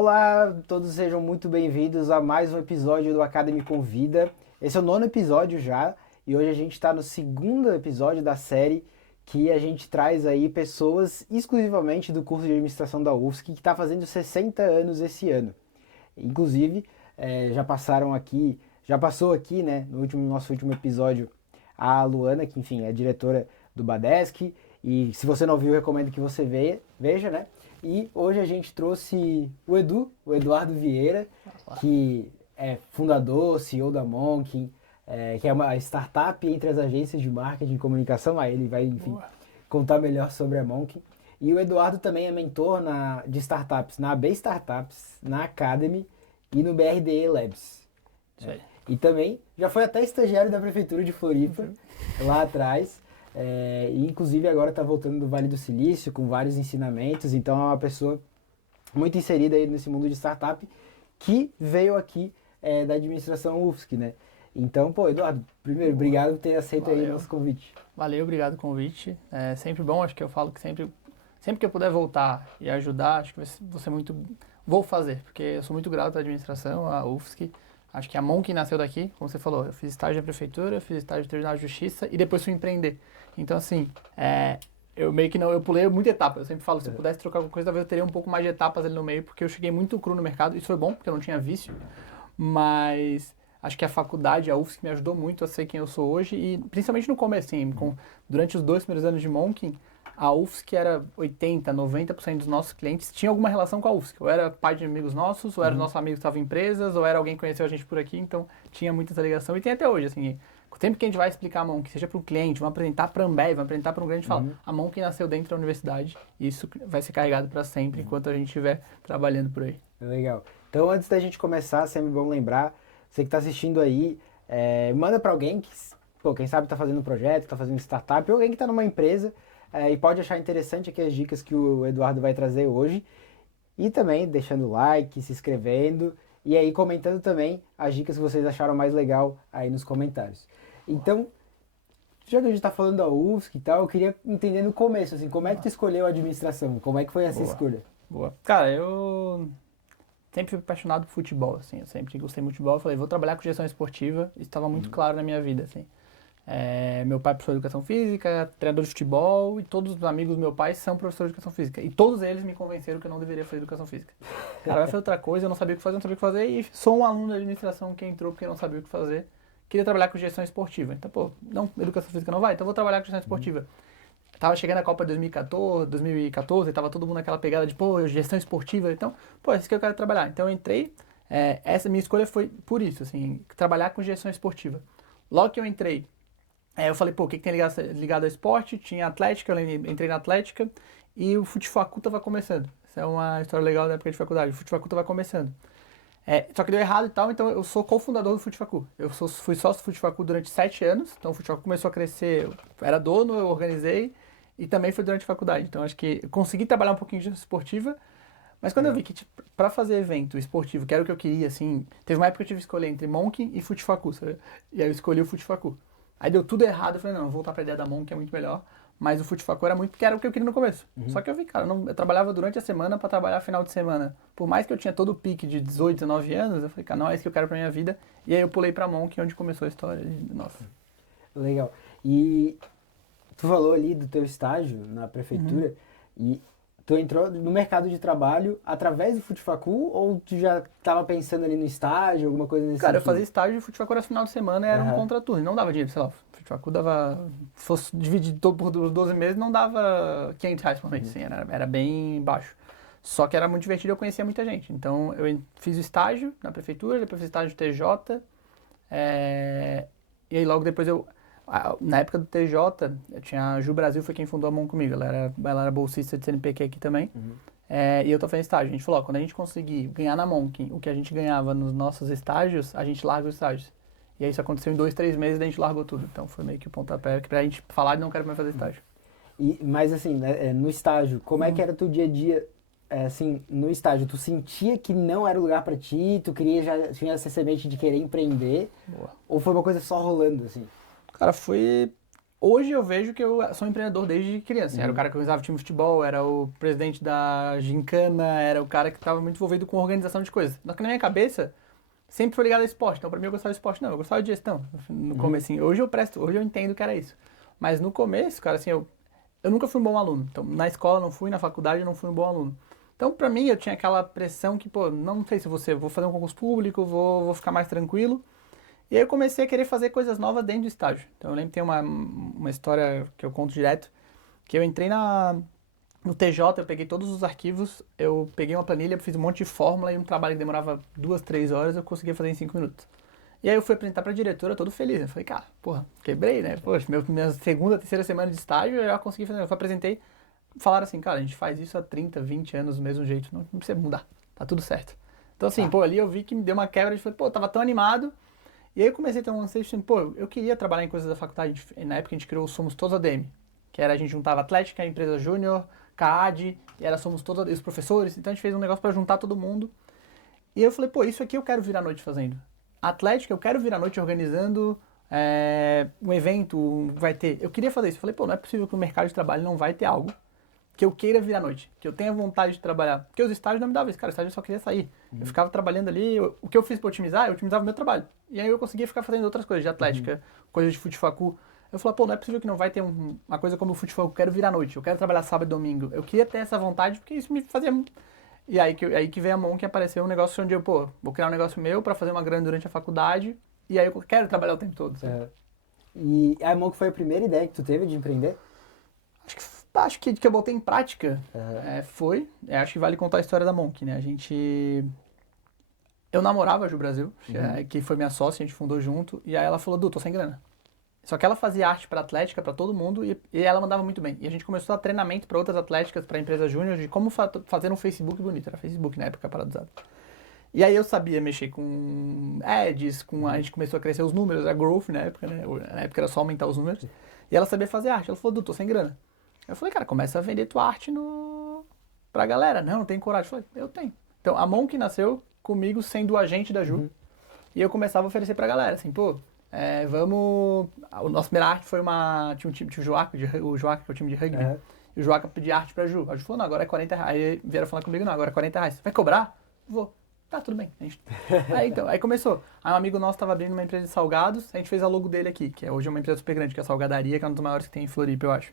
Olá, todos sejam muito bem-vindos a mais um episódio do Academy Convida. Esse é o 9º episódio já e hoje a gente está no 2º episódio da série que a gente traz aí pessoas exclusivamente do curso de administração da UFSC que está fazendo 60 anos esse ano. Inclusive, já passou aqui, né, no nosso último episódio, a Luana, que enfim é diretora do Badesc, e se você não viu, eu recomendo que você veja, né? E hoje a gente trouxe o Eduardo Vieira, que é fundador, CEO da Monkin, que é uma startup entre as agências de marketing e comunicação. Aí ele vai, enfim, contar melhor sobre a Monkin. E o Eduardo também é mentor de startups na AB Startups, na Academy e no BRDE Labs. Isso aí. E também já foi até estagiário da Prefeitura de Floripa, lá atrás. E inclusive agora está voltando do Vale do Silício com vários ensinamentos, então é uma pessoa muito inserida aí nesse mundo de startup que veio aqui da administração UFSC, né? Então, Eduardo, primeiro, obrigado por ter aceito aí o nosso convite. Valeu, obrigado pelo convite. É sempre bom, acho que eu falo que sempre que eu puder voltar e ajudar, acho que vou ser muito... Vou fazer, porque eu sou muito grato à administração, à UFSC. Acho que a Monkin nasceu daqui, como você falou. Eu fiz estágio na prefeitura, eu fiz estágio no Tribunal de Justiça e depois fui empreender. Então, assim, eu meio que não... Eu pulei muita etapa. Eu sempre falo, se eu pudesse trocar alguma coisa, talvez eu teria um pouco mais de etapas ali no meio, porque eu cheguei muito cru no mercado. Isso foi bom, porque eu não tinha vício. Mas acho que a faculdade, a UFSC, me ajudou muito a ser quem eu sou hoje. E principalmente no começo, assim, durante os 2 primeiros anos de Monkin, a UFSC era 80%, 90% dos nossos clientes tinham alguma relação com a UFSC. Ou era pai de amigos nossos, ou era nosso amigo que estava em empresas, ou era alguém que conheceu a gente por aqui. Então, tinha muita essa ligação. E tem até hoje, assim... Sempre que a gente vai explicar a Monkin, seja para o cliente, vamos apresentar para a Ambev, vamos apresentar para um grande, fala, a Monkin nasceu dentro da universidade e isso vai ser carregado para sempre enquanto a gente estiver trabalhando por aí. Legal. Então, antes da gente começar, sempre bom lembrar, você que está assistindo aí, manda para alguém que, quem sabe está fazendo um projeto, está fazendo startup, ou alguém que está numa empresa e pode achar interessante aqui as dicas que o Eduardo vai trazer hoje. E também deixando like, se inscrevendo e aí comentando também as dicas que vocês acharam mais legal aí nos comentários. Então, já que a gente está falando da UFSC e tal, eu queria entender no começo, assim, como é que tu escolheu a administração? Como é que foi essa escolha? Boa. Cara, eu sempre fui apaixonado por futebol, assim, eu sempre gostei muito de futebol, eu falei, vou trabalhar com gestão esportiva, isso estava muito claro na minha vida, assim. Meu pai é professor de educação física, treinador de futebol, e todos os amigos do meu pai são professores de educação física. E todos eles me convenceram que eu não deveria fazer educação física. Cara, vai fazer outra coisa, eu não sabia o que fazer, não sabia o que fazer, e sou um aluno da administração que entrou porque não sabia o que fazer. Queria trabalhar com gestão esportiva. Então, não, educação física não vai, então vou trabalhar com gestão esportiva. Tava chegando a Copa 2014, tava todo mundo naquela pegada de, gestão esportiva, então, é isso que eu quero trabalhar. Então eu entrei, essa minha escolha foi por isso, assim, trabalhar com gestão esportiva. Logo que eu entrei, eu falei, o que tem ligado ao esporte? Tinha Atlética, eu entrei na Atlética e o Futefacu tava começando. Essa é uma história legal da época de faculdade. O Futefacu tava começando. Só que deu errado e tal, então eu sou cofundador do Futefacu. Fui sócio do Futefacu durante 7 anos, então o Futefacu começou a crescer, eu era dono, eu organizei e também foi durante a faculdade. Então acho que eu consegui trabalhar um pouquinho de gestão esportiva, mas quando eu vi que pra fazer evento esportivo, que era o que eu queria, assim, teve uma época que eu tive que escolher entre Monkin e Futefacu, sabe? E aí eu escolhi o Futefacu. Aí deu tudo errado, eu falei, não, vou voltar pra ideia da Monkin, é muito melhor. Mas o Futefacu era muito, porque era o que eu queria no começo. Só que eu vi, cara, eu trabalhava durante a semana pra trabalhar final de semana. Por mais que eu tinha todo o pique de 18, 19 anos, eu falei, cara, não é isso que eu quero pra minha vida. E aí eu pulei pra Monkin, onde começou a história. Nossa. Legal. E tu falou ali do teu estágio na prefeitura e tu entrou no mercado de trabalho através do Futefacu ou tu já estava pensando ali no estágio, alguma coisa nesse Cara, eu sentido? fazia estágio e o Futefacu era final de semana e era um contraturno. Não dava dinheiro, sei lá, o Futefacu dava... Se fosse dividido todo por 12 meses, não dava R$ 500 por mês, assim, era bem baixo. Só que era muito divertido e eu conhecia muita gente. Então, eu fiz o estágio na prefeitura, depois fiz estágio no TJ, e aí logo depois na época do TJ, eu tinha a Ju Brasil, foi quem fundou a Mão comigo. Ela era bolsista de CNPq aqui também. E eu tô fazendo estágio. A gente falou, quando a gente conseguir ganhar na Monkin o que a gente ganhava nos nossos estágios, a gente larga os estágios. E aí isso aconteceu em 2, 3 meses, daí a gente largou tudo. Então foi meio que o pontapé pra gente falar de não quero mais fazer estágio. Mas assim, né, no estágio, como é que era teu dia a dia, assim, no estágio? Tu sentia que não era o lugar pra ti? Tu já tinha essa semente de querer empreender? Boa. Ou foi uma coisa só rolando, assim? Cara, foi Hoje eu vejo que eu sou um empreendedor desde criança. Era o cara que organizava time de futebol, era o presidente da gincana, era o cara que estava muito envolvido com organização de coisas. Só que na minha cabeça, sempre foi ligado ao esporte. Então, pra mim, eu gostava de esporte. Não, eu gostava de gestão. No comecinho. Hoje eu entendo que era isso. Mas no começo, cara, assim, eu nunca fui um bom aluno. Então, na escola não fui, na faculdade eu não fui um bom aluno. Então, pra mim, eu tinha aquela pressão que, pô, não sei se vou fazer um concurso público, vou ficar mais tranquilo. E aí eu comecei a querer fazer coisas novas dentro do estágio. Então, eu lembro que tem uma história que eu conto direto, que eu entrei no TJ, eu peguei todos os arquivos, eu peguei uma planilha, fiz um monte de fórmula e um trabalho que demorava 2, 3 horas, eu conseguia fazer em 5 minutos. E aí eu fui apresentar pra diretora todo feliz, né? Falei, cara, porra, quebrei, né? Poxa, minha segunda, terceira semana de estágio eu já consegui fazer. Eu apresentei, falaram assim, cara, a gente faz isso há 30, 20 anos do mesmo jeito, não precisa mudar, tá tudo certo. Então assim, pô, ali eu vi que me deu uma quebra, de falei, pô, eu tava tão animado. E aí eu comecei a ter um anseio assim, pô, eu queria trabalhar em coisas da faculdade. Na época a gente criou o Somos Todos ADM, que era a gente juntava Atlética, empresa júnior, CAAD, e era Somos Todos os professores. Então a gente fez um negócio pra juntar todo mundo. E eu falei, pô, isso aqui eu quero vir à noite fazendo. Atlética, eu quero vir à noite organizando um evento, vai ter. Eu queria fazer isso. Eu falei, pô, não é possível que o mercado de trabalho não vai ter algo que eu queira vir à noite, que eu tenha vontade de trabalhar. Porque os estágios não me davam isso, cara, o estágio eu só queria sair. Eu ficava trabalhando ali, o que eu fiz pra otimizar, eu otimizava o meu trabalho. E aí eu conseguia ficar fazendo outras coisas, de atlética, coisas de futfacu. Eu falei, pô, não é possível que não vai ter uma coisa como o futfacu, eu quero vir à noite, eu quero trabalhar sábado e domingo. Eu queria ter essa vontade, porque isso me fazia... E aí que veio a mão que apareceu um negócio onde eu, pô, vou criar um negócio meu pra fazer uma grana durante a faculdade, e aí eu quero trabalhar o tempo todo. E a Monk foi a primeira ideia que tu teve de empreender? Acho que eu botei em prática foi. Acho que vale contar a história da Monk, né? Eu namorava a Ju Brasil, que foi minha sócia, a gente fundou junto, e aí ela falou, Du, tô sem grana. Só que ela fazia arte pra atlética, pra todo mundo, e ela mandava muito bem. E a gente começou a dar treinamento pra outras atléticas, pra empresas júnior, de como fazer um Facebook bonito. Era Facebook na época, paradisado. E aí eu sabia mexer com ads, a gente começou a crescer os números, a growth na época, né? Na época era só aumentar os números. E ela sabia fazer arte. Ela falou, Du, tô sem grana. Eu falei, cara, começa a vender tua arte pra galera. Não tem coragem. Eu falei, eu tenho. Então, a Monk nasceu comigo sendo o agente da Ju. E eu começava a oferecer pra galera, assim, pô, vamos... O nosso primeira arte foi tinha o Joaca, o Joaca, que é o time de rugby. E o Joaca pediu arte pra Ju. A Ju falou, não, agora é 40 reais. Aí vieram falar comigo, não, agora é 40 reais. Vai cobrar? Vou. Tá, tudo bem. Aí começou. Aí um amigo nosso tava abrindo uma empresa de salgados, a gente fez a logo dele aqui, que hoje é uma empresa super grande, que é a Salgadaria, que é uma das maiores que tem em Floripa, eu acho.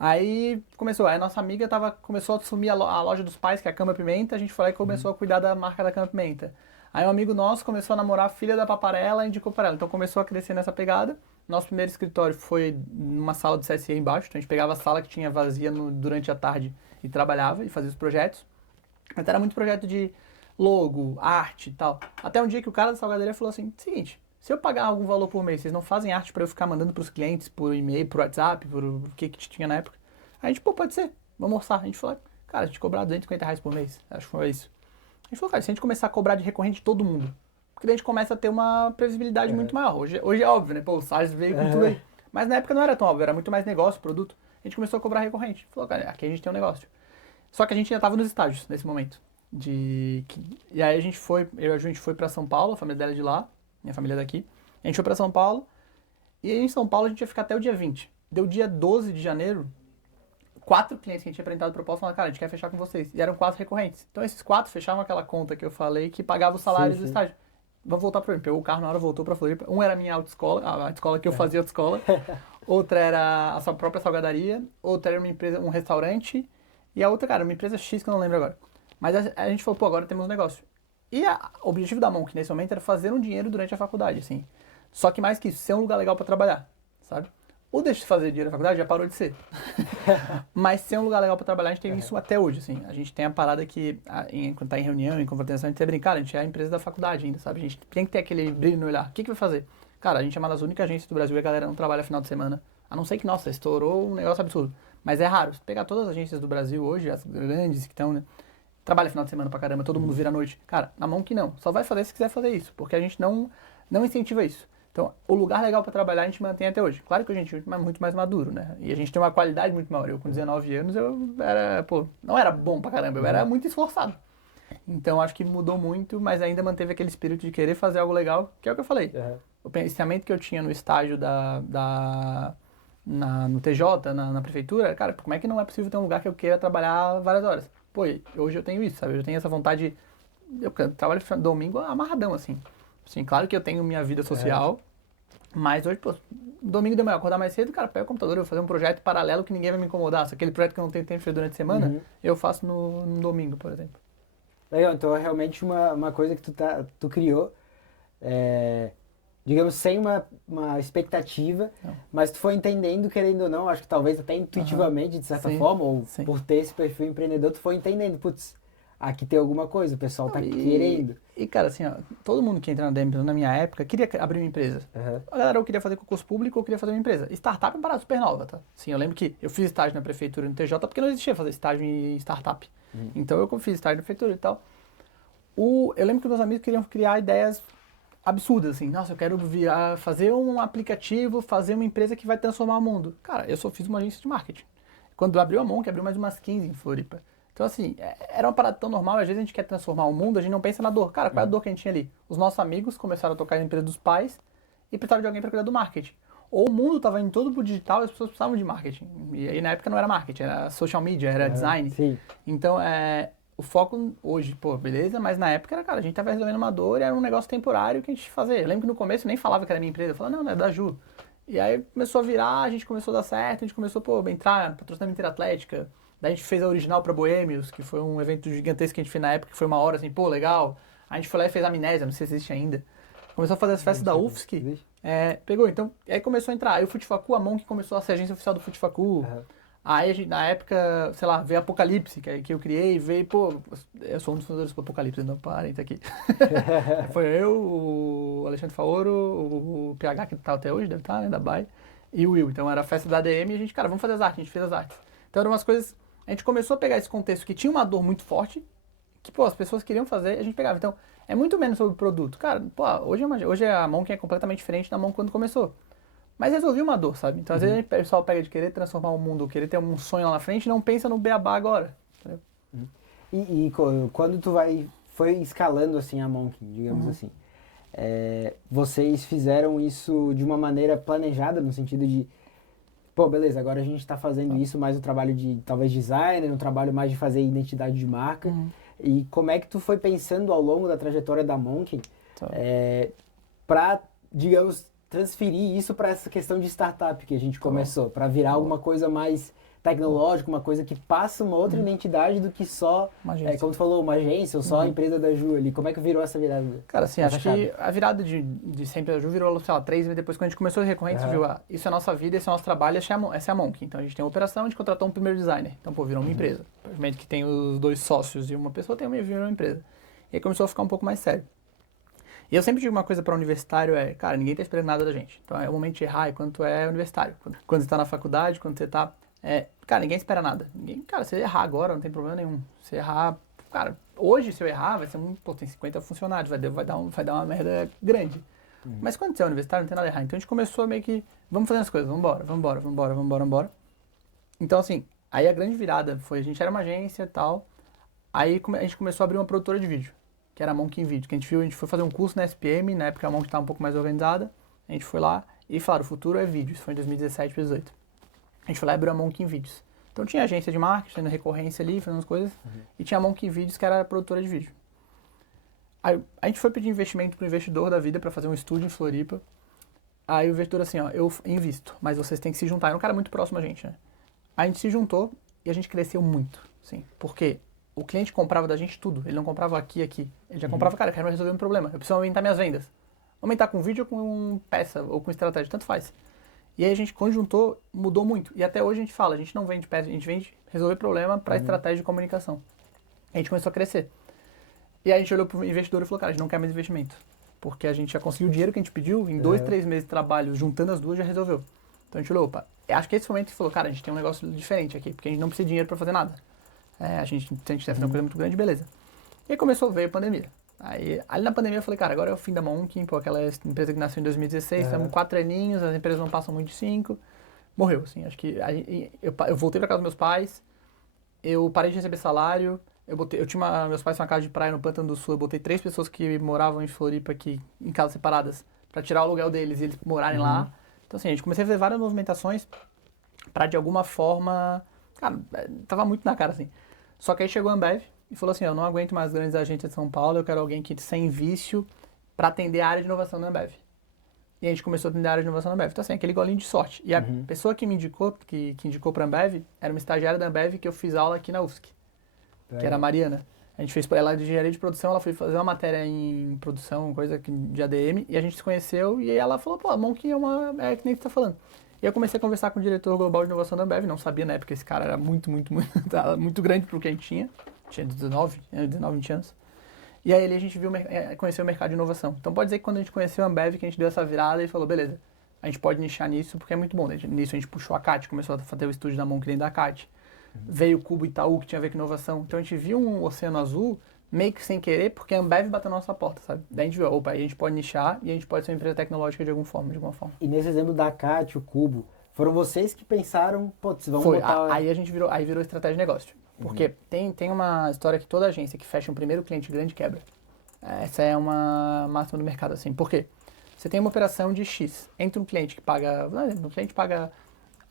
Aí começou, aí a nossa amiga começou a assumir a loja dos pais, que é a Cama Pimenta, a gente foi lá e começou a cuidar da marca da Cama Pimenta. Aí um amigo nosso começou a namorar a filha da Paparella e indicou para ela. Então começou a crescer nessa pegada. Nosso primeiro escritório foi numa sala do CSE embaixo, então a gente pegava a sala que tinha vazia durante a tarde e trabalhava e fazia os projetos. Mas era muito projeto de logo, arte e tal. Até um dia que o cara da salgadeira falou assim, seguinte, se eu pagar algum valor por mês, vocês não fazem arte para eu ficar mandando pros clientes, por e-mail, por WhatsApp, por o que tinha na época? Aí a gente, pô, pode ser, vamos orçar. A gente falou, cara, a gente cobrar 250 reais por mês. Acho que foi isso. A gente falou, cara, se a gente começar a cobrar de recorrente de todo mundo, porque daí a gente começa a ter uma previsibilidade muito maior. Hoje é óbvio, né? Pô, o Salles veio com tudo aí. Mas na época não era tão óbvio, era muito mais negócio, produto. A gente começou a cobrar recorrente. Falou, cara, aqui a gente tem um negócio. Só que a gente já tava nos estágios nesse momento. E aí a gente foi pra São Paulo, a família dela é de lá, minha família é daqui. A gente foi pra São Paulo, e aí em São Paulo a gente ia ficar até o dia 20. Deu dia 12 de janeiro, 4 clientes que a gente tinha apresentado proposta falaram, cara, a gente quer fechar com vocês. E eram 4 recorrentes. Então esses 4 fechavam aquela conta que eu falei que pagava os salários do estágio. Vamos voltar pra mim. Pegou o carro na hora, voltou pra Floripa. Um era a minha autoescola, a autoescola que eu fazia autoescola. Outra era a sua própria salgadaria. Outra era uma empresa, um restaurante. E a outra, cara, uma empresa X que eu não lembro agora. Mas a gente falou, pô, agora temos um negócio. E o objetivo da Monk nesse momento era fazer um dinheiro durante a faculdade, assim. Só que mais que isso, ser um lugar legal pra trabalhar, sabe? O deixa de fazer dinheiro na faculdade já parou de ser. Mas ser um lugar legal pra trabalhar, a gente tem isso até hoje, assim. A gente tem a parada que, quando tá em reunião, em confrontação, a gente tem brincar, a gente é a empresa da faculdade ainda, sabe? A gente tem que ter aquele brilho no olhar. O que vai fazer? Cara, a gente é uma das únicas agências do Brasil e a galera não trabalha final de semana. A não ser que, nossa, estourou um negócio absurdo. Mas é raro. Se pegar todas as agências do Brasil hoje, as grandes que estão, né? Trabalha final de semana pra caramba, todo mundo vira à noite. Cara, na Monk não. Só vai fazer se quiser fazer isso, porque a gente não incentiva isso. Então, o lugar legal pra trabalhar a gente mantém até hoje. Claro que a gente é muito mais maduro, né? E a gente tem uma qualidade muito maior. Eu, com 19 anos, não era bom pra caramba, eu era muito esforçado. Então, acho que mudou muito, mas ainda manteve aquele espírito de querer fazer algo legal, que é o que eu falei. O pensamento que eu tinha no estágio da no TJ, na prefeitura, cara, como é que não é possível ter um lugar que eu queira trabalhar várias horas? Pô, hoje eu tenho isso, sabe? Eu tenho essa vontade, eu trabalho domingo amarradão, assim. Assim, claro que eu tenho minha vida social, mas hoje, pô, domingo de manhã, acordar mais cedo, cara, pega o computador, eu vou fazer um projeto paralelo que ninguém vai me incomodar. Se aquele projeto que eu não tenho tempo de fazer durante a semana, eu faço no domingo, por exemplo. Legal, então é realmente uma coisa que tu criou, digamos, sem uma expectativa, Não. mas tu foi entendendo, querendo ou não, acho que talvez até intuitivamente, de certa Sim, forma, ou sim. por ter esse perfil empreendedor, tu foi entendendo, putz, aqui tem alguma coisa, o pessoal tá querendo. E, cara, assim, ó, todo mundo que entra na DM na minha época queria abrir uma empresa. Uhum. A galera ou queria fazer concurso público ou queria fazer uma empresa. Startup é uma parada super nova, tá? Sim, eu lembro que eu fiz estágio na prefeitura e no TJ porque não existia fazer estágio em startup. Então eu fiz estágio na prefeitura e tal. Eu lembro que meus amigos queriam criar ideias absurdas, assim. Nossa, eu quero fazer um aplicativo, fazer uma empresa que vai transformar o mundo. Cara, eu só fiz uma agência de marketing. Quando abriu a Monk, abriu mais umas 15 em Floripa. Então, assim, era uma parada tão normal. Às vezes a gente quer transformar o mundo, a gente não pensa na dor. Cara, qual é a dor que a gente tinha ali? Os nossos amigos começaram a tocar na empresa dos pais e precisavam de alguém para cuidar do marketing. Ou o mundo estava indo todo pro digital e as pessoas precisavam de marketing. E aí, na época, não era marketing, era social media, era design. Sim. Então, o foco hoje, pô, beleza, mas na época era, cara, a gente tava resolvendo uma dor e era um negócio temporário que a gente fazia. Eu lembro que no começo eu nem falava que era minha empresa, eu falava, não, é da Ju. E aí começou a virar, a gente começou a dar certo, a gente começou, pô, a entrar, patrocinar a Interatlética. Daí a gente fez a Original pra Boêmios, que foi um evento gigantesco que a gente fez na época, que foi uma hora assim, pô, legal. A gente foi lá e fez a Amnésia, não sei se existe ainda. Começou a fazer as festas da UFSC, pegou, então, aí começou a entrar. Aí o Futifacu, a Monk começou a ser agência oficial do Futifacu. Aí, na época, sei lá, veio Apocalipse, que eu criei, veio, pô, eu sou um dos fundadores do Apocalipse, não parem, tá aqui. Foi eu, o Alexandre Faoro, o PH, que tá até hoje, deve estar, né, da BAE, e o Will. Então era a festa da ADM e a gente, cara, vamos fazer as artes, a gente fez as artes. Então eram umas coisas, a gente começou a pegar esse contexto que tinha uma dor muito forte, que, pô, as pessoas queriam fazer, a gente pegava. Então, é muito menos sobre o produto. Cara, pô, hoje a Monk é completamente diferente da Monk quando começou. Mas resolvi uma dor, sabe? Então, às vezes, o pessoal pega de querer transformar o mundo, querer ter um sonho lá na frente e não pensa no beabá agora. Entendeu? Quando foi escalando assim a Monk, digamos assim, vocês fizeram isso de uma maneira planejada, no sentido de, pô, beleza, agora a gente está fazendo isso, mais um trabalho de, talvez, designer, um trabalho mais de fazer identidade de marca. E como é que tu foi pensando ao longo da trajetória da Monk para, digamos, transferir isso para essa questão de startup que a gente começou, para virar alguma coisa mais tecnológica, uma coisa que passa uma outra identidade do que só, como tu falou, uma agência ou só a empresa da Ju ali. Como é que virou essa virada? Cara, assim, acho que a virada de sempre da Ju virou, sei lá, 3 meses depois, quando a gente começou a recorrente, viu, isso é a nossa vida, esse é o nosso trabalho, essa é a Monk. Então a gente tem uma operação, a gente contratou um primeiro designer. Então, pô, virou uma empresa. Provavelmente que tem os 2 sócios e uma pessoa, virou uma empresa. E aí começou a ficar um pouco mais sério. E eu sempre digo uma coisa para universitário, cara, ninguém tá esperando nada da gente. Então é o momento de errar enquanto tu é universitário. Quando você tá na faculdade, quando você tá... cara, ninguém espera nada. Cara, se errar agora, não tem problema nenhum. Se errar... Cara, hoje se eu errar, vai ser pô, tem 50 funcionários, vai dar uma merda grande. Mas quando você é universitário, não tem nada a errar. Então a gente começou meio que, vamos fazendo as coisas, vambora. Então assim, aí a grande virada foi, a gente era uma agência e tal, aí a gente começou a abrir uma produtora de vídeo, que era a Monk em Vídeo, que a gente foi fazer um curso na SPM, na época a Monk estava um pouco mais organizada, a gente foi lá e falaram, o futuro é vídeo, isso foi em 2017, 2018. A gente foi lá e abriu a Monk em Vídeos. Então tinha agência de marketing, tendo recorrência ali, fazendo as coisas, e tinha a Monk em Vídeos, que era a produtora de vídeo. Aí a gente foi pedir investimento pro investidor da vida para fazer um estúdio em Floripa. Aí o investidor assim, ó, eu invisto, mas vocês têm que se juntar. Era um cara muito próximo a gente, né? Aí a gente se juntou e a gente cresceu muito, sim, porque o cliente comprava da gente tudo, ele não comprava aqui. Ele já comprava, cara, eu quero resolver um problema, eu preciso aumentar minhas vendas. Aumentar com vídeo ou com peça, ou com estratégia, tanto faz. E aí a gente conjuntou, mudou muito. E até hoje a gente fala, a gente não vende peça, a gente vende resolver problema para estratégia de comunicação. A gente começou a crescer. E aí a gente olhou pro investidor e falou, cara, a gente não quer mais investimento. Porque a gente já conseguiu o dinheiro que a gente pediu, em 2, 3 meses de trabalho, juntando as duas, já resolveu. Então a gente olhou, opa, acho que esse momento que falou, cara, a gente tem um negócio diferente aqui, porque a gente não precisa de dinheiro para fazer nada. A gente deve fazer uma coisa muito grande, beleza. E aí veio a pandemia. Aí, ali na pandemia eu falei, cara, agora é o fim da Monk, pô, aquela empresa que nasceu em 2016, estamos 4 aninhos, as empresas não passam muito de 5. Morreu, assim, acho que eu voltei para casa dos meus pais, eu parei de receber salário, meus pais tinham uma casa de praia no Pântano do Sul, eu botei 3 pessoas que moravam em Floripa aqui, em casas separadas, para tirar o aluguel deles e eles morarem lá. Então assim, a gente comecei a fazer várias movimentações pra de alguma forma, cara, tava muito na cara assim. Só que aí chegou a Ambev e falou assim, eu não aguento mais grandes agências de São Paulo, eu quero alguém que sem vício pra atender a área de inovação da Ambev. E a gente começou a atender a área de inovação da Ambev. Então assim, aquele golinho de sorte. E a pessoa que me indicou, que indicou pra Ambev, era uma estagiária da Ambev que eu fiz aula aqui na UFSC, que era a Mariana. A gente fez, ela é de engenharia de produção, ela foi fazer uma matéria em produção, coisa de ADM, e a gente se conheceu, e aí ela falou, pô, a Monk é que nem você tá falando. E eu comecei a conversar com o diretor global de inovação da Ambev, não sabia na época, esse cara era muito, muito grande pro que a gente tinha 19, 20 anos. E aí a gente conheceu o mercado de inovação. Então pode dizer que quando a gente conheceu a Ambev, que a gente deu essa virada e falou, beleza, a gente pode nichar nisso, porque é muito bom. Nisso a gente puxou a CAT, começou a fazer o estúdio da Monk dentro da CAT. Veio o Cubo Itaú, que tinha a ver com inovação. Então a gente viu um oceano azul, meio que sem querer, porque a Ambev bateu na nossa porta, sabe? Daí a gente viu, opa, aí a gente pode nichar e a gente pode ser uma empresa tecnológica de alguma forma. E nesse exemplo da CAT, o Cubo, foram vocês que pensaram, putz, vamos botar... Aí a gente virou estratégia de negócio. Porque tem uma história que toda agência que fecha um primeiro cliente grande quebra. Essa é uma máxima do mercado, assim. Por quê? Você tem uma operação de X. Entra um cliente que paga... O cliente paga...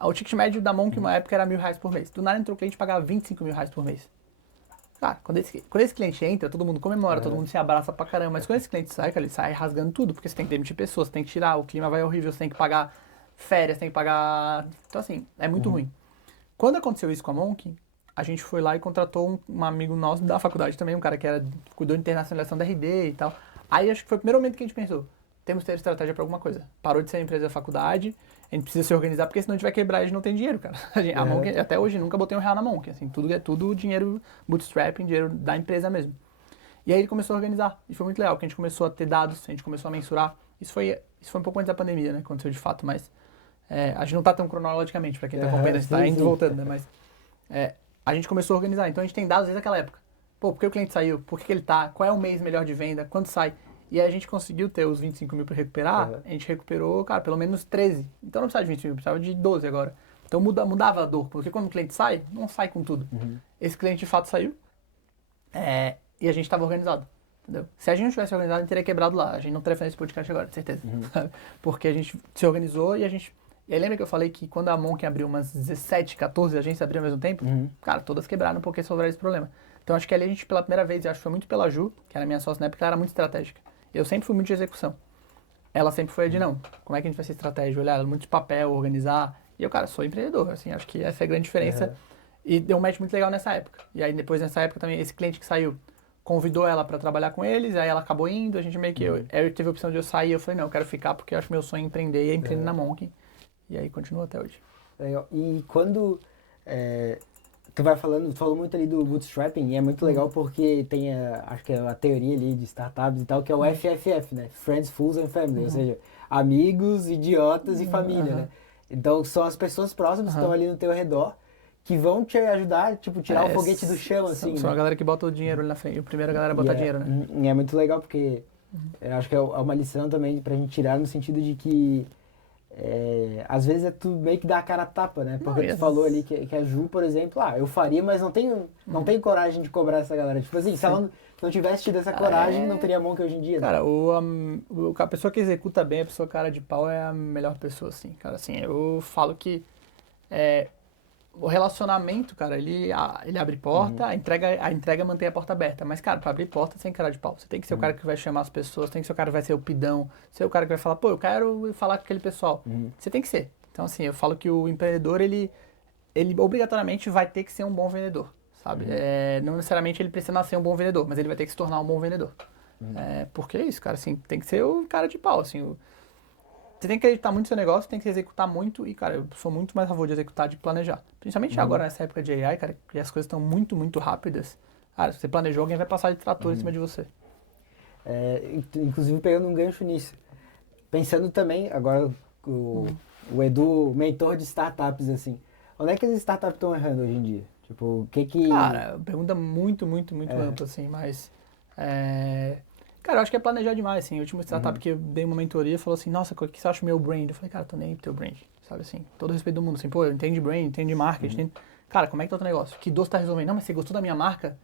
O ticket médio da Monk, uma época, era R$1.000 por mês. Do nada entrou um cliente que pagava R$25.000 por mês. Cara, quando esse cliente entra, todo mundo comemora, todo mundo se abraça pra caramba. Mas quando esse cliente sai, cara, ele sai rasgando tudo. Porque você tem que demitir pessoas, você tem que tirar, o clima vai horrível, você tem que pagar férias, tem que pagar... Então, assim, é muito ruim. Quando aconteceu isso com a Monk, a gente foi lá e contratou um amigo nosso da faculdade também, um cara que cuidou de internacionalização da RD e tal. Aí acho que foi o primeiro momento que a gente pensou, temos que ter estratégia pra alguma coisa. Parou de ser empresa da faculdade, a gente precisa se organizar, porque senão a gente vai quebrar e a gente não tem dinheiro, cara. A Monk, até hoje, nunca botei R$1 na Monk, assim, tudo dinheiro bootstrapping, dinheiro da empresa mesmo. E aí ele começou a organizar, e foi muito legal, porque a gente começou a ter dados, a gente começou a mensurar. Isso foi um pouco antes da pandemia, né, aconteceu de fato, mas a gente não tá tão cronologicamente, pra quem tá acompanhando, a gente tá indo e voltando, né, mas a gente começou a organizar, então a gente tem dados desde aquela época. Pô, por que o cliente saiu? Por que ele tá? Qual é o mês melhor de venda? Quando sai? E aí a gente conseguiu ter os 25 mil para recuperar, a gente recuperou, cara, pelo menos 13. Então não precisava de 25 mil, precisava de 12 agora. Então mudava a dor, porque quando o cliente sai, não sai com tudo. Esse cliente de fato saiu e a gente estava organizado, entendeu? Se a gente não tivesse organizado, a gente teria quebrado lá. A gente não teria feito esse podcast agora, de certeza. Porque a gente se organizou e a gente... E aí lembra que eu falei que quando a Monk abriu umas 17, 14 agências abriram ao mesmo tempo? Cara, todas quebraram porque sobraram esse problema. Então acho que ali a gente, pela primeira vez, eu acho que foi muito pela Ju, que era minha sócia na época, ela era muito estratégica. Eu sempre fui muito de execução. Ela sempre foi a de não. Como é que a gente vai ser estratégia? Olhar muito de papel, organizar. E eu, cara, sou empreendedor, assim, acho que essa é a grande diferença. E deu um match muito legal nessa época. E aí depois nessa época também, esse cliente que saiu, convidou ela pra trabalhar com eles, aí ela acabou indo, a gente meio que... Eu teve a opção de eu sair, eu falei, não, eu quero ficar porque eu acho meu sonho empreender e empreender na Monk. E aí continua até hoje. Legal. E quando tu falou muito ali do bootstrapping, e é muito legal porque tem acho que é a teoria ali de startups e tal, que é o FFF, né? Friends, Fools and Family, ou seja, amigos, idiotas e família, né? Então são as pessoas próximas que estão ali no teu redor que vão te ajudar, tipo, tirar o foguete do chão, assim. São né? a galera que bota o dinheiro ali na frente, a primeira galera a botar dinheiro, né? E é muito legal porque eu acho que é uma lição também pra gente tirar no sentido de que às vezes tu meio que dá a cara a tapa, né? Porque tu falou ali que a Ju, por exemplo, eu faria, mas não tenho coragem de cobrar essa galera. Tipo assim, se ela não tivesse tido essa coragem, não teria Monk hoje em dia. Cara, a pessoa que executa bem, a pessoa cara de pau é a melhor pessoa, assim. Cara, assim, eu falo que o relacionamento, cara, ele abre porta, a entrega mantém a porta aberta. Mas, cara, pra abrir porta, você tem cara de pau. Você tem que ser o cara que vai chamar as pessoas, tem que ser o cara que vai ser o pidão, ser o cara que vai falar, pô, eu quero falar com aquele pessoal. Você tem que ser. Então, assim, eu falo que o empreendedor, ele obrigatoriamente vai ter que ser um bom vendedor, sabe? Não necessariamente ele precisa nascer um bom vendedor, mas ele vai ter que se tornar um bom vendedor. Porque é isso, cara, assim, tem que ser o cara de pau, assim, você tem que acreditar muito no seu negócio, tem que executar muito e, cara, eu sou muito mais a favor de executar, de planejar. Principalmente agora, nessa época de AI, cara, que as coisas estão muito, muito rápidas. Cara, se você planejou, alguém vai passar de trator em cima de você. Inclusive, pegando um gancho nisso. Pensando também, agora, o Edu, mentor de startups, assim. Onde é que as startups estão errando hoje em dia? Tipo, o que que... Cara, pergunta muito, muito, muito ampla, assim, mas... Cara, eu acho que é planejar demais, assim. O último startup que eu dei uma mentoria falou assim, nossa, o que você acha do meu brand? Eu falei, cara, tô nem aí pro teu brand, sabe assim? Todo respeito do mundo, assim, pô, eu entendo de brand, entendo de marketing, Cara, como é que tá o teu negócio? Que dor você tá resolvendo? Não, mas você gostou da minha marca?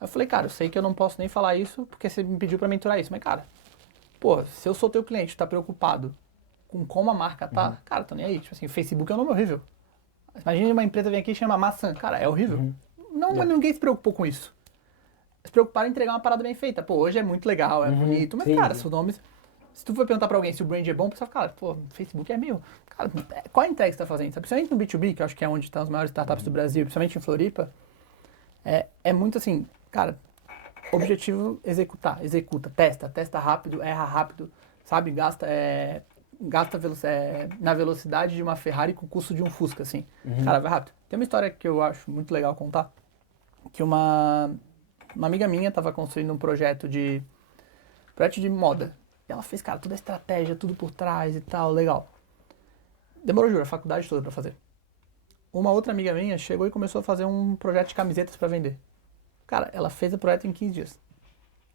Aí eu falei, cara, eu sei que eu não posso nem falar isso porque você me pediu pra mentorar isso. Mas, cara, pô, se eu sou teu cliente, tá preocupado com como a marca tá, cara, tô nem aí. Tipo assim, o Facebook é um nome horrível. Imagina uma empresa vem aqui e chama maçã. Cara, é horrível. Não, mas ninguém se preocupou com isso. Se preocuparam em entregar uma parada bem feita. Pô, hoje é muito legal, é bonito, mas, sim, cara, sim. se o nome... Se tu for perguntar pra alguém se o brand é bom, o pessoal fala, pô, Facebook é meio... Cara, qual a entrega que você tá fazendo? Sabe? Principalmente no B2B, que eu acho que é onde estão as maiores startups do Brasil, principalmente em Floripa, é muito assim, cara, objetivo executar, executa, testa rápido, erra rápido, sabe? Gasta na velocidade de uma Ferrari com o custo de um Fusca, assim. Cara, vai rápido. Tem uma história que eu acho muito legal contar, que uma amiga minha estava construindo um projeto de moda. E ela fez, cara, toda a estratégia, tudo por trás e tal, legal. Demorou, juro, a faculdade toda pra fazer. Uma outra amiga minha chegou e começou a fazer um projeto de camisetas pra vender. Cara, ela fez o projeto em 15 dias.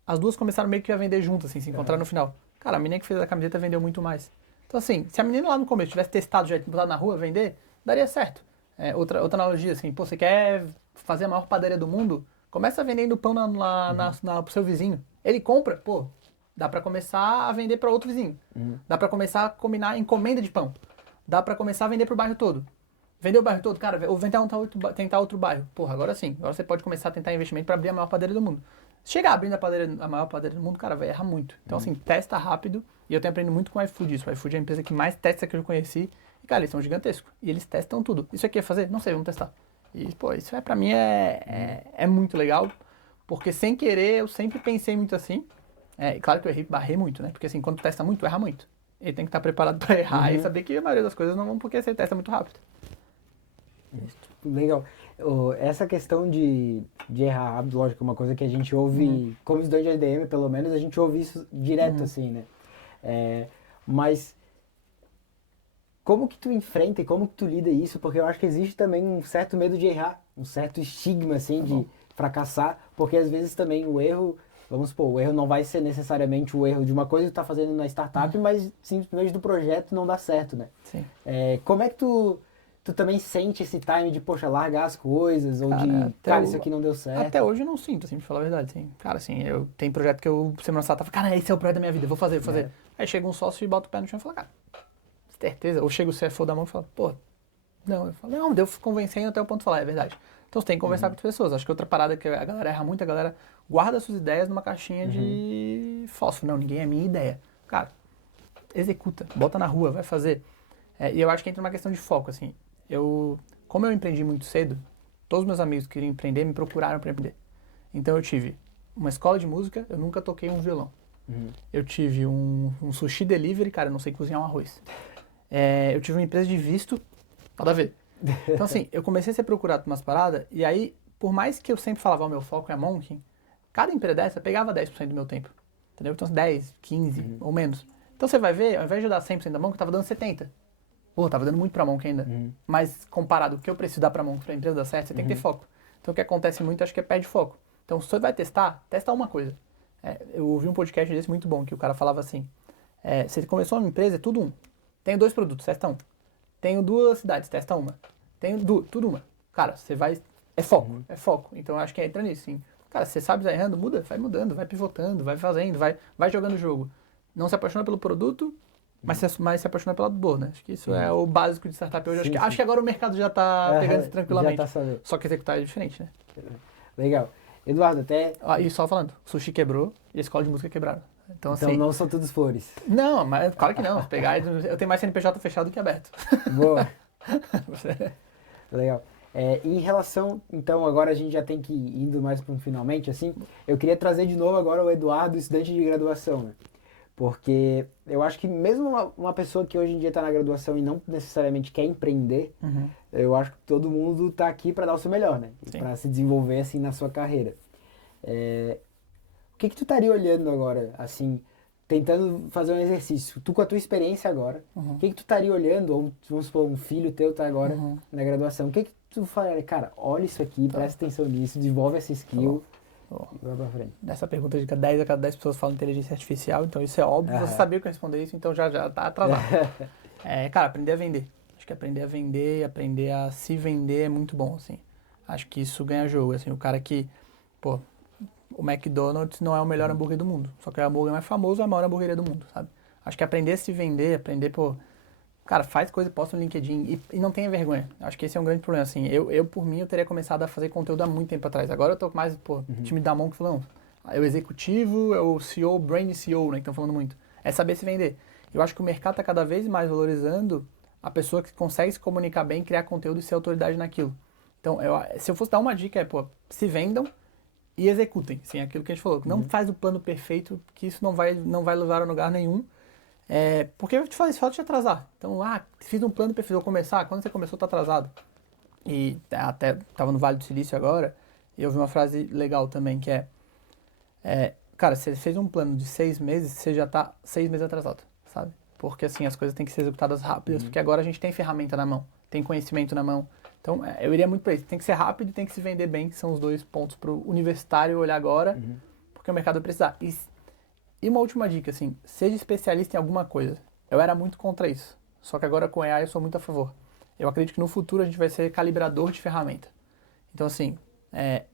As duas começaram meio que a vender juntas, assim, se encontrar no final. Cara, a menina que fez a camiseta vendeu muito mais. Então, assim, se a menina lá no começo tivesse testado, já botado na rua, vender, daria certo. Outra analogia, assim, pô, você quer fazer a maior padaria do mundo? Começa vendendo pão pro seu vizinho. Ele compra, pô, dá pra começar a vender pra outro vizinho. Dá pra começar a combinar encomenda de pão. Dá pra começar a vender pro bairro todo. Vendeu o bairro todo? Cara, ou tentar outro bairro. Porra, agora sim. Agora você pode começar a tentar investimento pra abrir a maior padaria do mundo. Se chegar abrindo a maior padaria do mundo, cara, vai errar muito. Então, assim, testa rápido. E eu tenho aprendido muito com o iFood isso. O iFood é a empresa que mais testa que eu conheci. E, cara, eles são gigantescos. E eles testam tudo. Isso aqui é fazer? Não sei, vamos testar. E, pô, isso pra mim é muito legal. Porque sem querer, eu sempre pensei muito assim. E claro que eu barrei muito, né? Porque assim, quando tu testa muito, tu erra muito. Ele tem que estar preparado pra errar e saber que a maioria das coisas não vão porque você testa muito rápido. Legal. Essa questão de errar rápido, lógico, é uma coisa que a gente ouve, como estudante de ADM, pelo menos, a gente ouve isso direto, assim, né? Mas como que tu enfrenta e como que tu lida isso? Porque eu acho que existe também um certo medo de errar, um certo estigma, assim, de fracassar, porque às vezes também o erro, vamos supor, o erro não vai ser necessariamente o erro de uma coisa que tu tá fazendo na startup, mas simplesmente do projeto não dá certo, né? Sim. Como é que tu também sente esse time de, poxa, largar as coisas, ou cara, isso aqui não deu certo? Até hoje eu não sinto, assim, pra falar a verdade, assim. Cara, assim, eu tenho projeto que eu, semana passada, tava, cara, esse é o projeto da minha vida, vou fazer. Aí chega um sócio e bota o pé no chão e fala, cara, certeza. Ou chega o CFO da mão e fala, pô, não. Eu falo, não, deu convencendo até o ponto de falar, é verdade. Então você tem que conversar com as pessoas. Acho que outra parada que a galera erra muito, a galera guarda suas ideias numa caixinha de fósforo. Não, ninguém é minha ideia. Cara, executa, bota na rua, vai fazer. E eu acho que entra uma questão de foco, assim. Como eu empreendi muito cedo, todos os meus amigos que queriam empreender me procuraram para empreender. Então eu tive uma escola de música, eu nunca toquei um violão. Eu tive um sushi delivery, cara, eu não sei cozinhar um arroz. Eu tive uma empresa de visto, nada a ver. Então assim, eu comecei a ser procurado por umas paradas, e aí, por mais que eu sempre falava, o meu foco é Monk, cada empresa dessa pegava 10% do meu tempo. Entendeu? Então 10, 15 ou menos. Então você vai ver, ao invés de eu dar 100% da Monk, eu tava dando 70%. Pô, tava dando muito pra Monk ainda. Mas comparado ao que eu preciso dar pra Monk pra empresa dar certo, você tem que ter foco. Então o que acontece muito, acho que é perde foco. Então se você vai testar, testa uma coisa. Eu ouvi um podcast desse muito bom, que o cara falava assim, você começou uma empresa, é tudo um. Tenho 2 produtos, testa um. Tenho 2 cidades, testa uma. Tenho tudo uma. Cara, você vai... É foco. Então eu acho que entra nisso, sim. Cara, você sabe, tá errando, muda, vai mudando, vai pivotando, vai fazendo, vai jogando o jogo. Não se apaixona pelo produto, mas se apaixona pela dor, né? Acho que isso é o básico de startup hoje. Acho que agora o mercado já tá pegando isso tranquilamente. Já tá sabendo. Só que executar é diferente, né? Legal. Eduardo, até... E só falando, o sushi quebrou e a escola de música quebraram. Então assim... não são todos flores. Não, mas claro que não. Eu tenho mais CNPJ fechado do que aberto. Boa. Legal. Em relação, então, agora a gente já tem que ir indo mais para um finalmente, assim, eu queria trazer de novo agora o Eduardo, estudante de graduação, né? Porque eu acho que mesmo uma pessoa que hoje em dia está na graduação e não necessariamente quer empreender, eu acho que todo mundo está aqui para dar o seu melhor, né? Para se desenvolver assim na sua carreira. O que tu estaria olhando agora, assim, tentando fazer um exercício? Tu com a tua experiência agora, o que tu estaria olhando? Ou vamos supor, um filho teu está agora na graduação, o que tu falaria? Cara, olha isso aqui, presta atenção nisso, desenvolve essa skill. E vai pra frente. Nessa pergunta de 10 a cada 10 pessoas falam inteligência artificial, então isso é óbvio, você sabia que eu ia responder isso, então já tá atrasado. Cara, aprender a vender. Acho que aprender a vender e aprender a se vender é muito bom, assim. Acho que isso ganha jogo, assim, o cara que, pô, o McDonald's não é o melhor hambúrguer do mundo, só que é o hambúrguer mais famoso, é a maior hambúrgueria do mundo, sabe? Acho que aprender a se vender, aprender, pô, cara, faz coisa, posta no LinkedIn e não tenha vergonha. Acho que esse é um grande problema, assim. Eu, por mim, eu teria começado a fazer conteúdo há muito tempo atrás. Agora eu tô mais, time da mão que falando, é o executivo, é o CEO, brand CEO, né, que estão falando muito. É saber se vender. Eu acho que o mercado tá cada vez mais valorizando a pessoa que consegue se comunicar bem, criar conteúdo e ser autoridade naquilo. Então, se eu fosse dar uma dica, se vendam e executem, sim, aquilo que a gente falou. Não faz o plano perfeito, que isso não vai levar a lugar nenhum. Porque eu te falei, só te atrasar. Então, fiz um plano perfeito, vou começar. Quando você começou, tá atrasado. E até tava no Vale do Silício agora, e eu vi uma frase legal também, que cara, você fez um plano de 6 meses, você já tá 6 meses atrasado, sabe? Porque assim, as coisas têm que ser executadas rápidas, porque agora a gente tem ferramenta na mão, tem conhecimento na mão. Então, eu iria muito pra isso. Tem que ser rápido e tem que se vender bem, que são os dois pontos pro universitário olhar agora, porque o mercado vai precisar. E uma última dica, assim, seja especialista em alguma coisa. Eu era muito contra isso, só que agora com o AI eu sou muito a favor. Eu acredito que no futuro a gente vai ser calibrador de ferramenta. Então, assim,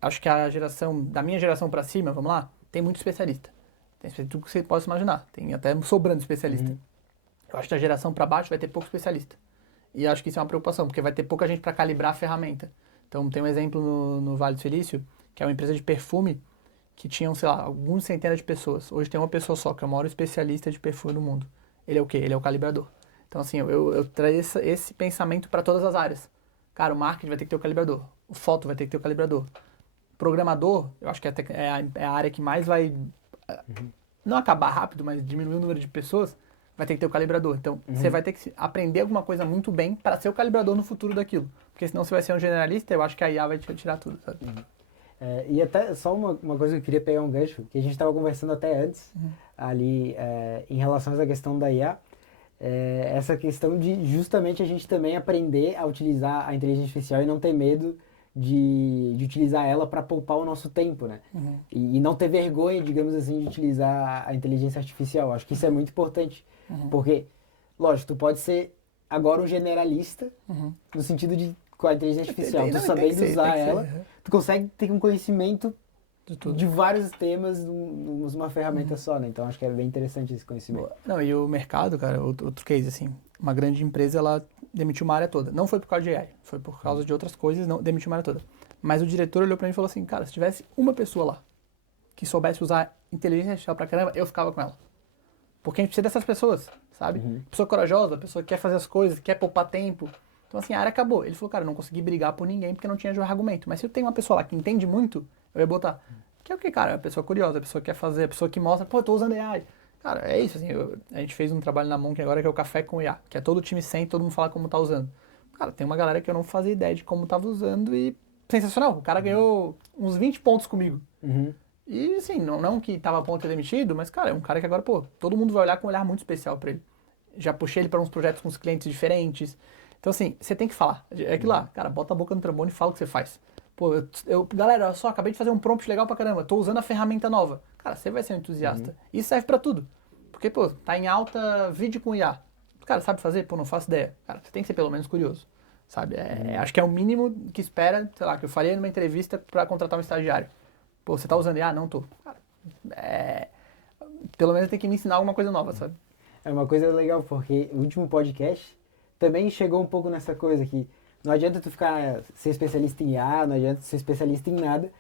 acho que da minha geração pra cima, vamos lá, tem muito especialista. Tem tudo que você possa imaginar. Tem até sobrando especialista. Eu acho que a geração pra baixo vai ter pouco especialista. E acho que isso é uma preocupação, porque vai ter pouca gente para calibrar a ferramenta. Então, tem um exemplo no Vale do Silício, que é uma empresa de perfume que tinham, sei lá, algumas centenas de pessoas. Hoje tem uma pessoa só, que é o maior especialista de perfume do mundo. Ele é o quê? Ele é o calibrador. Então, assim, eu trago esse pensamento para todas as áreas. Cara, o marketing vai ter que ter o calibrador. O foto vai ter que ter o calibrador. Programador, eu acho que é a área que mais vai, não acabar rápido, mas diminuir o número de pessoas, vai ter que ter o calibrador. Então, você vai ter que aprender alguma coisa muito bem para ser o calibrador no futuro daquilo. Porque senão você vai ser um generalista, eu acho que a IA vai te tirar tudo, sabe? E até só uma coisa que eu queria pegar um gancho, que a gente estava conversando até antes, ali, em relação a essa questão da IA, essa questão de justamente a gente também aprender a utilizar a inteligência artificial e não ter medo de utilizar ela para poupar o nosso tempo, né? E não ter vergonha, digamos assim, de utilizar a inteligência artificial. Acho que isso é muito importante, porque, lógico, tu pode ser agora um generalista, no sentido de, com a inteligência artificial, tu sabendo usar ela, tu consegue ter um conhecimento de vários temas numa ferramenta só, né? Então acho que é bem interessante esse conhecimento. Não, e o mercado, cara, outro case, assim, uma grande empresa, ela demitiu uma área toda. Não foi por causa de AI, foi por causa de outras coisas, não demitiu uma área toda. Mas o diretor olhou pra mim e falou assim, cara, se tivesse uma pessoa lá que soubesse usar inteligência artificial pra caramba, eu ficava com ela. Porque a gente precisa dessas pessoas, sabe? Pessoa corajosa, pessoa que quer fazer as coisas, quer poupar tempo. Então, assim, a área acabou. Ele falou, cara, eu não consegui brigar por ninguém porque não tinha argumento. Mas se eu tenho uma pessoa lá que entende muito, eu ia botar. Que é o que, cara? A pessoa curiosa, a pessoa que quer fazer, a pessoa que mostra, pô, eu tô usando AI. Cara, é isso, assim, a gente fez um trabalho na Monk agora que é o Café com IA, que é todo o time sem, todo mundo fala como tá usando. Cara, tem uma galera que eu não fazia ideia de como tava usando e sensacional. O cara ganhou uns 20 pontos comigo. E, assim, não que tava a ponto de ser demitido, mas, cara, é um cara que agora, pô, todo mundo vai olhar com um olhar muito especial pra ele. Já puxei ele para uns projetos com os clientes diferentes. Então, assim, você tem que falar. É aquilo lá, cara, bota a boca no trombone e fala o que você faz. Pô, galera, olha só, acabei de fazer um prompt legal pra caramba, tô usando a ferramenta nova. Cara, você vai ser um entusiasta. Isso serve pra tudo. Porque, pô, tá em alta vídeo com IA. Cara, sabe fazer? Pô, não faço ideia. Cara, você tem que ser pelo menos curioso. Sabe? Acho que é o mínimo que espera, sei lá, que eu faria numa entrevista pra contratar um estagiário. Pô, você tá usando IA? Não tô. Cara, pelo menos tem que me ensinar alguma coisa nova, sabe? É uma coisa legal, porque o último podcast também chegou um pouco nessa coisa que não adianta tu ser especialista em IA, não adianta ser especialista em nada.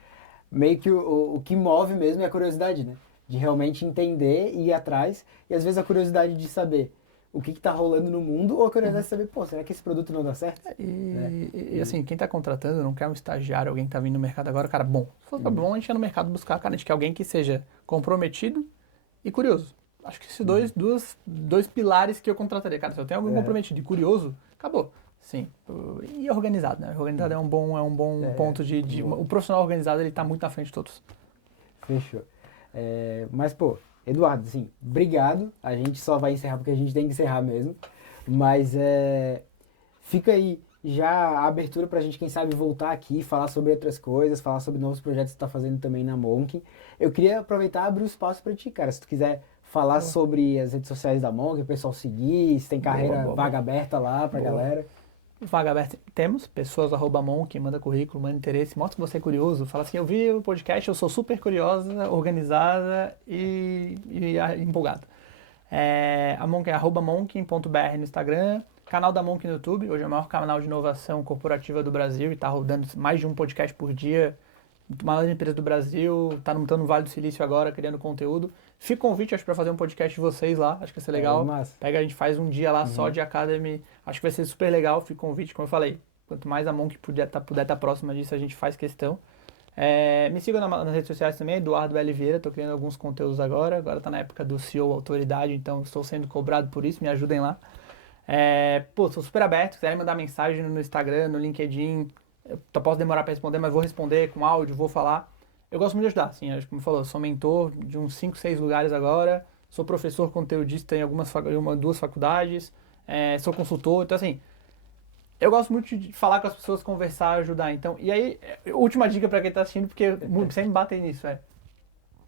Meio que o que move mesmo é a curiosidade, né? De realmente entender e ir atrás. E às vezes a curiosidade de saber o que tá rolando no mundo ou a curiosidade de saber, pô, será que esse produto não dá certo? E assim, quem tá contratando não quer um estagiário, alguém que tá vindo no mercado agora, cara, bom. Se for bom, a gente ia no mercado buscar, cara, a gente quer alguém que seja comprometido e curioso. Acho que esses dois pilares que eu contrataria. Cara, se eu tenho alguém comprometido e curioso, acabou. Sim. E organizado, né? Organizado é um bom ponto de o profissional organizado, ele tá muito na frente de todos. Fechou. Mas, pô, Eduardo, assim, obrigado. A gente só vai encerrar porque a gente tem que encerrar mesmo. Mas fica aí já a abertura pra gente, quem sabe, voltar aqui, falar sobre outras coisas, falar sobre novos projetos que tu tá fazendo também na Monk. Eu queria aproveitar e abrir o espaço pra ti, cara. Se tu quiser falar sobre as redes sociais da Monk, o pessoal seguir, se tem carreira vaga aberta lá pra galera. Vaga aberta temos, pessoas@monk, manda currículo, manda interesse, mostra que você é curioso, fala assim, eu vi o podcast, eu sou super curiosa, organizada e empolgada. A Monk é @monk.br no Instagram, Canal da Monk no YouTube, hoje é o maior canal de inovação corporativa do Brasil e está rodando mais de um podcast por dia. Maior empresa do Brasil, está no Vale do Silício agora, criando conteúdo. Fica o convite, acho, para fazer um podcast de vocês lá, acho que vai ser legal. Pega, a gente faz um dia lá só de Academy, acho que vai ser super legal. Fica o convite, como eu falei, quanto mais a Monk puder estar próxima disso, a gente faz questão. Me sigam nas redes sociais também, Eduardo L. Vieira, estou criando alguns conteúdos agora está na época do CEO Autoridade, então estou sendo cobrado por isso, me ajudem lá. Sou super aberto, se quiserem mandar mensagem no Instagram, no LinkedIn, eu posso demorar para responder, mas vou responder com áudio, vou falar. Eu gosto muito de ajudar, assim, como falou, sou mentor de uns 5, 6 lugares agora, sou professor conteudista em duas faculdades, sou consultor, então assim, eu gosto muito de falar com as pessoas, conversar, ajudar. Então, e aí, última dica para quem está assistindo, porque sempre batem nisso,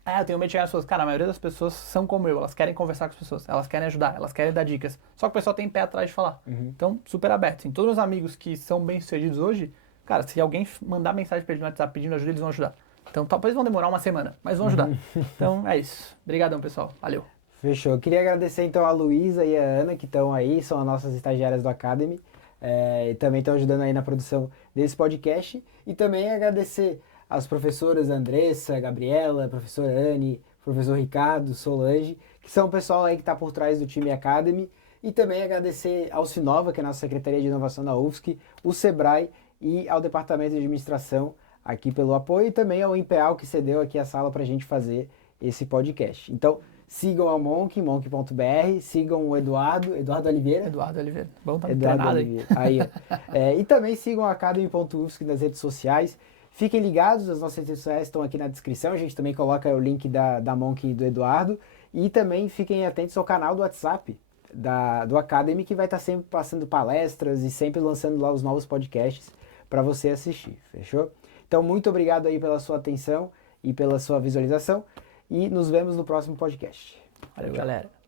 eu tenho medo de chegar nas pessoas. Cara, a maioria das pessoas são como eu, elas querem conversar com as pessoas, elas querem ajudar, elas querem dar dicas. Só que o pessoal tem pé atrás de falar. Então, super aberto. Assim, todos os amigos que são bem-sucedidos hoje, cara, se alguém mandar mensagem para eles no WhatsApp pedindo ajuda, eles vão ajudar. Então, talvez vão demorar uma semana, mas vão ajudar. Então, é isso. Obrigadão, pessoal. Valeu. Fechou. Eu queria agradecer, então, a Luísa e a Ana, que estão aí, são as nossas estagiárias do Academy. E também estão ajudando aí na produção desse podcast. E também agradecer às professoras Andressa, Gabriela, professora Anne, professor Ricardo, Solange, que são o pessoal aí que está por trás do time Academy. E também agradecer ao Sinova, que é a nossa Secretaria de Inovação da UFSC, o Sebrae e ao Departamento de Administração aqui pelo apoio, e também ao Impeal, que cedeu aqui a sala para a gente fazer esse podcast. Então, sigam a Monk, monk.br, sigam o Eduardo Oliveira. Eduardo Oliveira. Bom, tá treinado aí. E também sigam a Academy.ufsc nas redes sociais. Fiquem ligados, as nossas redes sociais estão aqui na descrição, a gente também coloca o link da Monk e do Eduardo. E também fiquem atentos ao canal do WhatsApp do Academy, que vai estar sempre passando palestras e sempre lançando lá os novos podcasts para você assistir, fechou? Então, muito obrigado aí pela sua atenção e pela sua visualização. E nos vemos no próximo podcast. Valeu, galera.